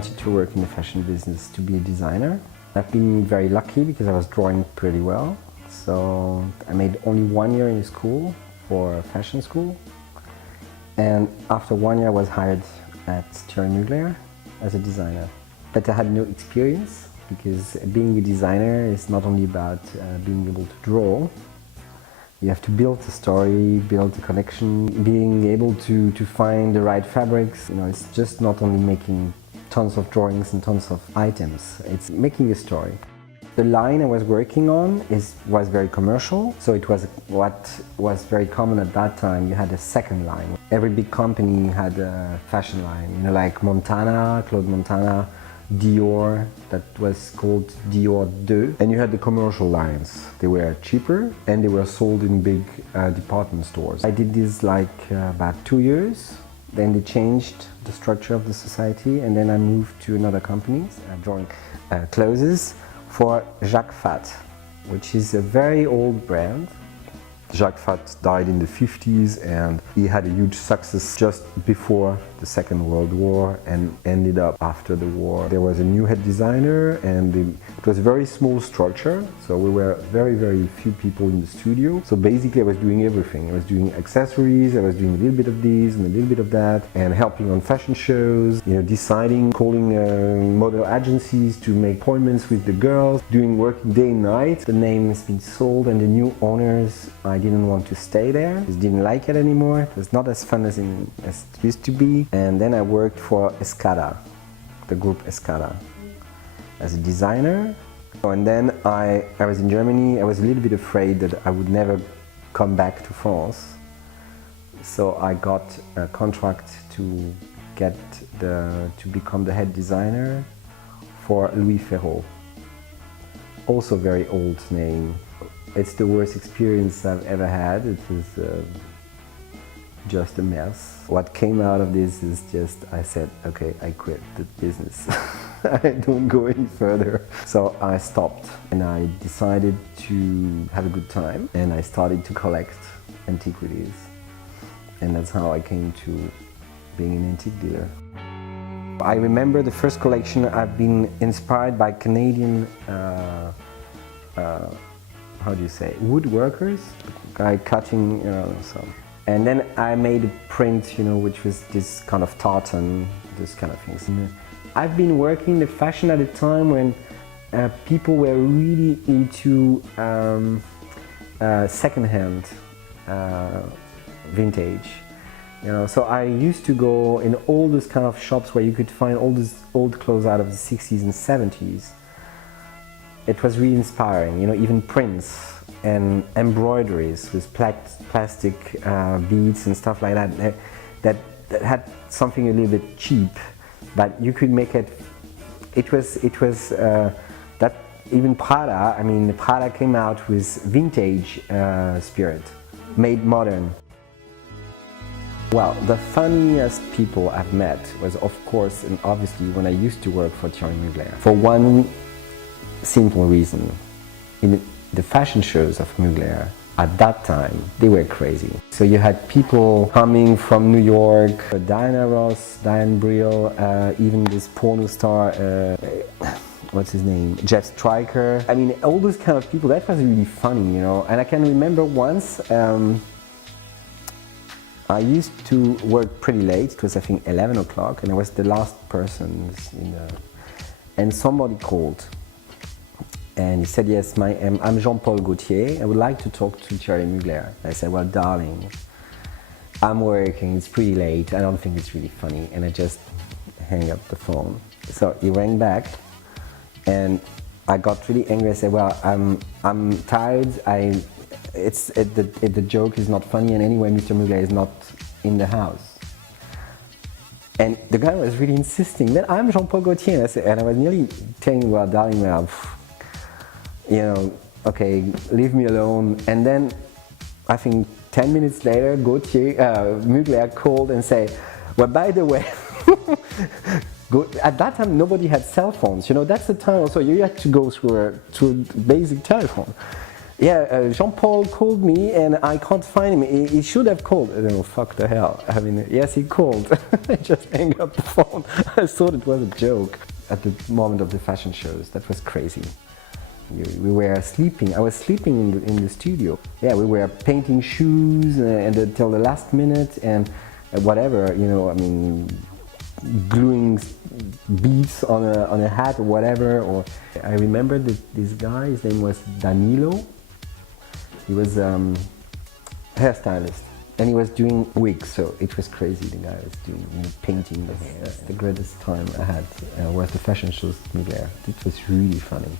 wanted to work in the fashion business, to be a designer. I've been very lucky because I was drawing pretty well. So I made only 1 year in school for fashion school. And after 1 year I was hired at Thierry Mugler as a designer. But I had no experience because being a designer is not only about being able to draw. You have to build a story, build a connection, being able to find the right fabrics. You know, it's just not only making tons of drawings and tons of items, it's making a story. The line I was working on was very commercial, so it was what was very common at that time. You had a second line. Every big company had a fashion line, you know, like Montana, Claude Montana, Dior, that was called Dior 2. And you had the commercial lines. They were cheaper and they were sold in big department stores. I did this like about 2 years. Then they changed the structure of the society and then I moved to another company drawing clothes for Jacques Fat, which is a very old brand. Jacques Fat died in the 50s and he had a huge success just before the Second World War and ended up after the war. There was a new head designer and it was a very small structure, so we were very few people in the studio. So basically I was doing everything. I was doing accessories, I was doing a little bit of this and a little bit of that, and helping on fashion shows, you know, deciding, calling model agencies to make appointments with the girls, doing working day and night. The name has been sold and the new owners, I didn't want to stay there, just didn't like it anymore. It was not as fun as it used to be. And then I worked for Escada, the group Escada, as a designer. And then I was in Germany. I was a little bit afraid that I would never come back to France. So I got a contract to become the head designer for Louis Ferraud. Also very old name. It's the worst experience I've ever had. It was just a mess. What came out of this is just, I said, okay, I quit the business. I don't go any further. So I stopped and I decided to have a good time and I started to collect antiquities. And that's how I came to being an antique dealer. I remember the first collection, I've been inspired by Canadian how do you say, woodworkers, guy cutting, you know, so. And then I made a print, you know, which was this kind of tartan, this kind of things. And I've been working in the fashion at a time when people were really into second-hand vintage. You know, so I used to go in all those kind of shops where you could find all these old clothes out of the 60s and 70s. It was really inspiring, you know, even prints and embroideries with plastic beads and stuff like that, that had something a little bit cheap, but you could make it. It was that even Prada. I mean, Prada came out with vintage spirit, made modern. Well, the funniest people I've met was, of course, and obviously, when I used to work for Thierry Mugler. For one simple reason, in the fashion shows of Mugler at that time, they were crazy. So you had people coming from New York, Diana Ross, Diane Brill, even this porno star, what's his name, Jeff Stryker. I mean, all those kind of people, that was really funny, you know. And I can remember once, I used to work pretty late. It was, I think, 11 o'clock, and I was the last person in the, and somebody called. And he said, yes, I'm Jean-Paul Gaultier. I would like to talk to Thierry Mugler. I said, well, darling, I'm working, it's pretty late. I don't think it's really funny. And I just hang up the phone. So he rang back and I got really angry. I said, well, I'm tired. The joke is not funny, and anyway, Mr. Mugler is not in the house. And the guy was really insisting that I'm Jean-Paul Gaultier. And I was nearly telling him, well, darling, well, you know, okay, leave me alone. And then I think 10 minutes later, Mugler called and said, well, by the way, at that time nobody had cell phones. You know, that's the time also you had to go through a basic telephone. Yeah, Jean-Paul called me and I can't find him. He should have called. I don't know, fuck the hell. I mean, yes, he called. I just hang up the phone. I thought it was a joke. At the moment of the fashion shows, that was crazy. We were sleeping. I was sleeping in the studio. Yeah, we were painting shoes and until the last minute and whatever, you know, I mean, gluing beads on a hat or whatever. Or I remember that this guy, his name was Danilo. He was hairstylist and he was doing wigs, so it was crazy. The guy was doing, you know, painting the hair. The greatest time I had was the fashion shows with me there. It was really funny.